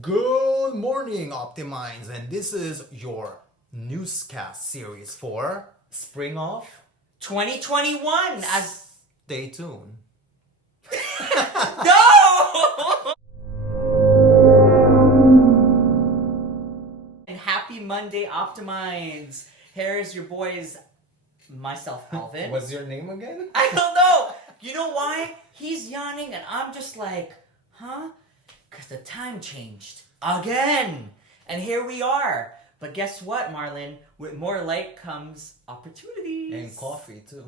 Good morning, Optiminds, and this is your newscast series for Spring Off. 2021 as Stay tuned. no. And happy Monday, Optimize. Here's your boys, myself, Alvin. What's your name again? I don't know. You know why? He's yawning, and I'm just like, huh? Because the time changed again, and here we are. But guess what, Marlon? With more light comes opportunities. And coffee too.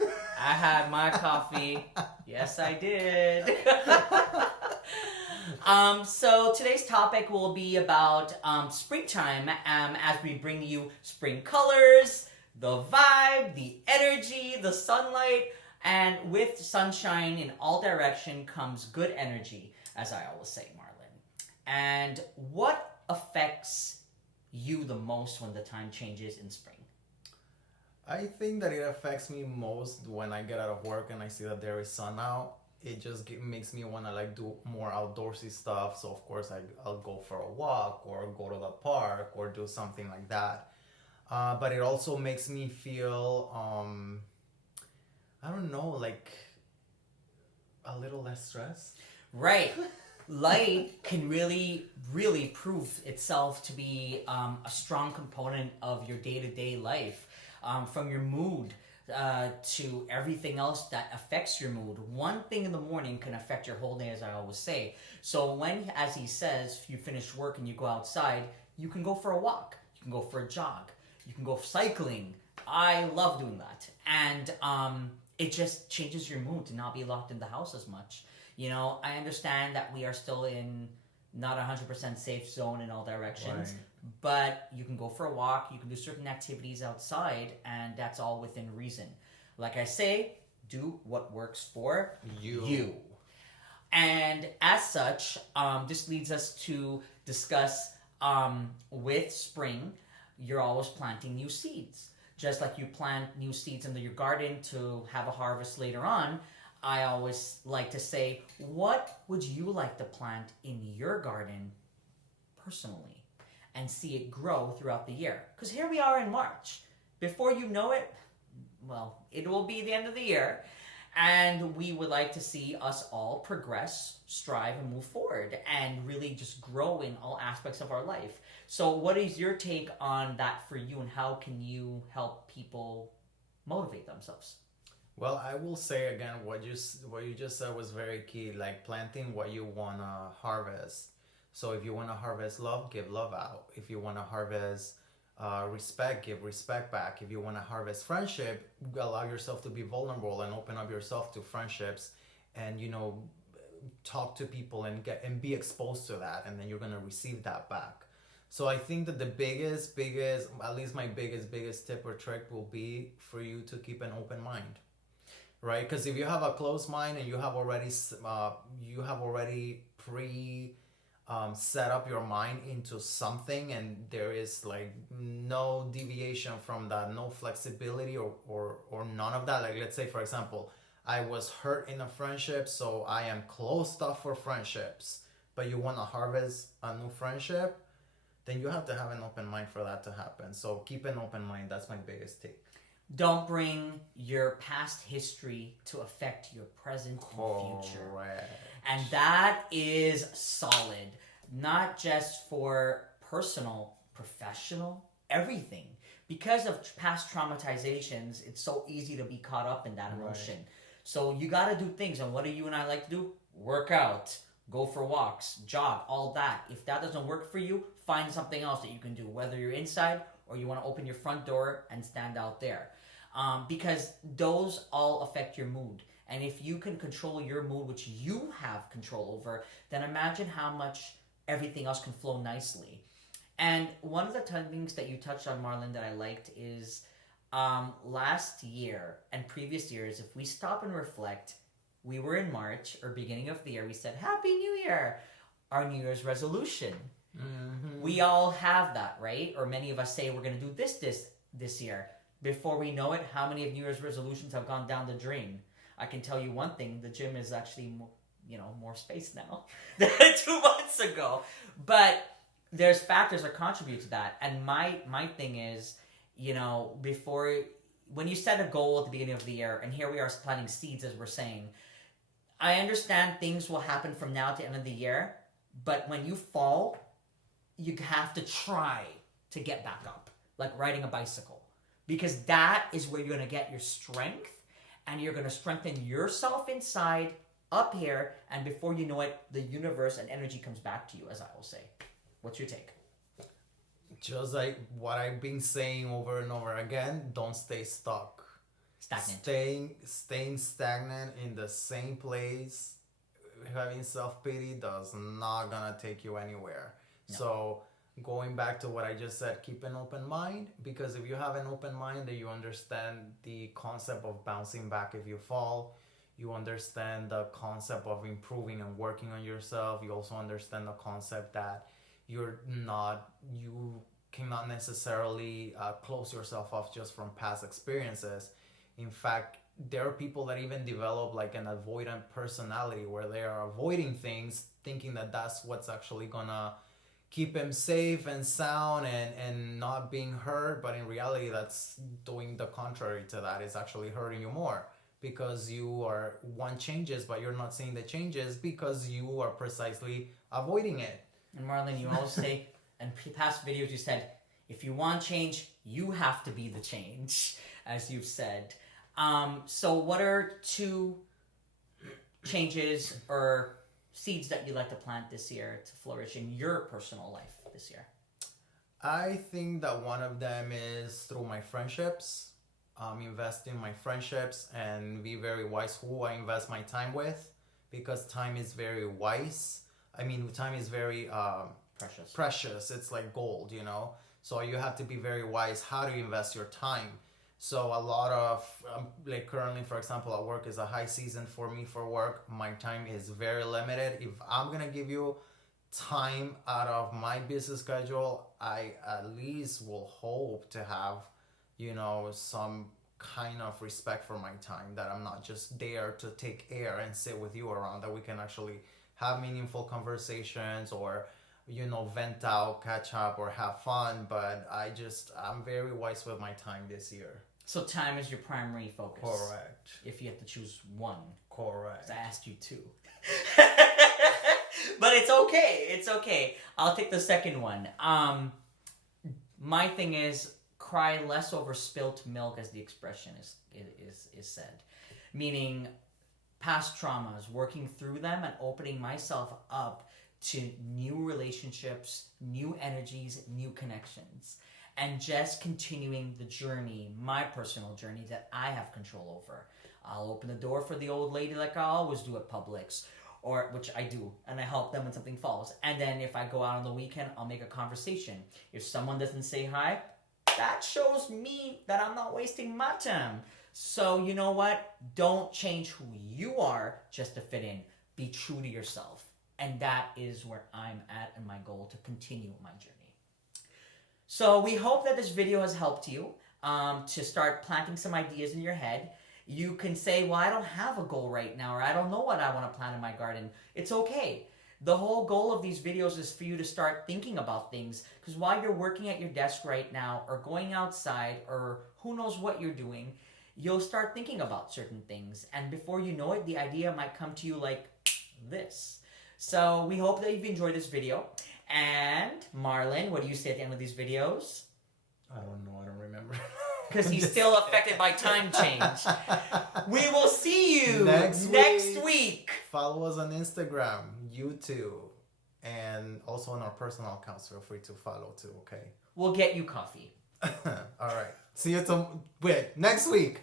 I had my coffee. Yes, I did. So today's topic will be about springtime as we bring you spring colors, the vibe, the energy, the sunlight, and with sunshine in all direction comes good energy, as I always say, Marlon. And what affects you the most when the time changes in spring? I think that it affects me most when I get out of work and I see that there is sun out. It just makes me want to do more outdoorsy stuff. So of course I'll go for a walk or go to the park or do something like that. But it also makes me feel, I don't know, like a little less stress. Right. Light can really prove itself to be a strong component of your day-to-day life, from your mood to everything else that affects your mood. One thing in the morning can affect your whole day, as I always say. So when, as he says, you finish work and you go outside, you can go for a walk, you can go for a jog, you can go cycling. I love doing that. And it just changes your mood to not be locked in the house as much. You know, I understand that we are still in not 100% safe zone in all directions, Right. but you can go for a walk, you can do certain activities outside, and that's all within reason. Like I say, do what works for you. And as such, this leads us to discuss with spring, you're always planting new seeds. Just like you plant new seeds into your garden to have a harvest later on, I always like to say, what would you like to plant in your garden personally and see it grow throughout the year? Because here we are in March. Before you know it, well, it will be the end of the year. And we would like to see us all progress, strive, and move forward and really just grow in all aspects of our life. So what is your take on that for you, and how can you help people motivate themselves? Well, I will say again, what you just said was very key. Like planting what you wanna harvest. So if you wanna harvest love, give love out. If you wanna harvest respect, give respect back. If you wanna harvest friendship, allow yourself to be vulnerable and open up yourself to friendships, and talk to people and be exposed to that, and then you're gonna receive that back. So I think that the biggest, at least my biggest tip or trick will be for you to keep an open mind, right? Because if you have a closed mind and you have already pre set up your mind into something, and there is like no deviation from that, no flexibility or none of that. Like, let's say for example, I was hurt in a friendship, so I am closed off for friendships, but you want to harvest a new friendship, then you have to have an open mind for that to happen. So keep an open mind. That's my biggest take. Don't bring your past history to affect your present and future. Correct. And that is solid. Not just for personal, professional, everything. Because of past traumatizations, it's so easy to be caught up in that emotion. Right. So you got to do things. And what do you and I like to do? Work out, go for walks, jog, all that. If that doesn't work for you, find something else that you can do, whether you're inside or you want to open your front door and stand out there. Because those all affect your mood. And if you can control your mood, which you have control over, then imagine how much everything else can flow nicely. And one of the things that you touched on, Marlon, that I liked is last year and previous years, if we stop and reflect, we were in March or beginning of the year, we said, Happy New Year, our New Year's resolution. Mm-hmm. We all have that, right? Or many of us say we're going to do this year. Before we know it, how many of New Year's resolutions have gone down the drain? I can tell you one thing, the gym is actually more space now than 2 months ago. But there's factors that contribute to that. And my thing is, before, when you set a goal at the beginning of the year, and here we are planting seeds, as we're saying, I understand things will happen from now to the end of the year, but when you fall, you have to try to get back up, like riding a bicycle, because that is where you're going to get your strength, and you're going to strengthen yourself inside up here, and before you know it, the universe and energy comes back to you, as I will say. What's your take? Just like what I've been saying over and over again, don't stay stuck. Stagnant. Staying stagnant in the same place, having self-pity does not gonna take you anywhere. No. So going back to what I just said, keep an open mind, because if you have an open mind, then you understand the concept of bouncing back if you fall. You understand the concept of improving and working on yourself. You also understand the concept that you cannot necessarily close yourself off just from past experiences. In fact, there are people that even develop like an avoidant personality, where they are avoiding things, thinking that that's what's actually gonna keep them safe and sound and not being hurt. But in reality, that's doing the contrary to that. It's actually hurting you more, because you want changes, but you're not seeing the changes because you are precisely avoiding it. And Marlon, you always say, in past videos you said, if you want change, you have to be the change, as you've said. So what are 2 changes or seeds that you'd like to plant this year to flourish in your personal life this year? I think that one of them is through my friendships. Invest in my friendships and be very wise who I invest my time with, because time is very wise. I mean, time is very precious. It's like gold, So you have to be very wise how to invest your time. So a lot of, like currently, for example, at work is a high season for me for work. My time is very limited. If I'm going to give you time out of my business schedule, I at least will hope to have, some kind of respect for my time, that I'm not just there to take air and sit with you around, that we can actually have meaningful conversations or, vent out, catch up, or have fun. But I'm very wise with my time this year. So time is your primary focus. Correct. If you have to choose one. Correct. I asked you 2. But it's okay. It's okay. I'll take the second one. My thing is, cry less over spilt milk, as the expression is said. Meaning, past traumas, working through them and opening myself up to new relationships, new energies, new connections. And just continuing the journey, my personal journey that I have control over. I'll open the door for the old lady like I always do at Publix, which I do, and I help them when something falls. And then if I go out on the weekend, I'll make a conversation. If someone doesn't say hi, that shows me that I'm not wasting my time. So you know what? Don't change who you are just to fit in. Be true to yourself. And that is where I'm at in my goal to continue my journey. So we hope that this video has helped you to start planting some ideas in your head. You can say, well, I don't have a goal right now, or I don't know what I want to plant in my garden. It's okay. The whole goal of these videos is for you to start thinking about things, because while you're working at your desk right now, or going outside, or who knows what you're doing, you'll start thinking about certain things. And before you know it, the idea might come to you like this. So we hope that you've enjoyed this video. And Marlon, what do you say at the end of these videos? I don't know. I don't remember. Because he's still affected by time change. We will see you next week. Follow us on Instagram, YouTube, and also on our personal accounts. Feel free to follow too, okay? We'll get you coffee. All right. See you next week.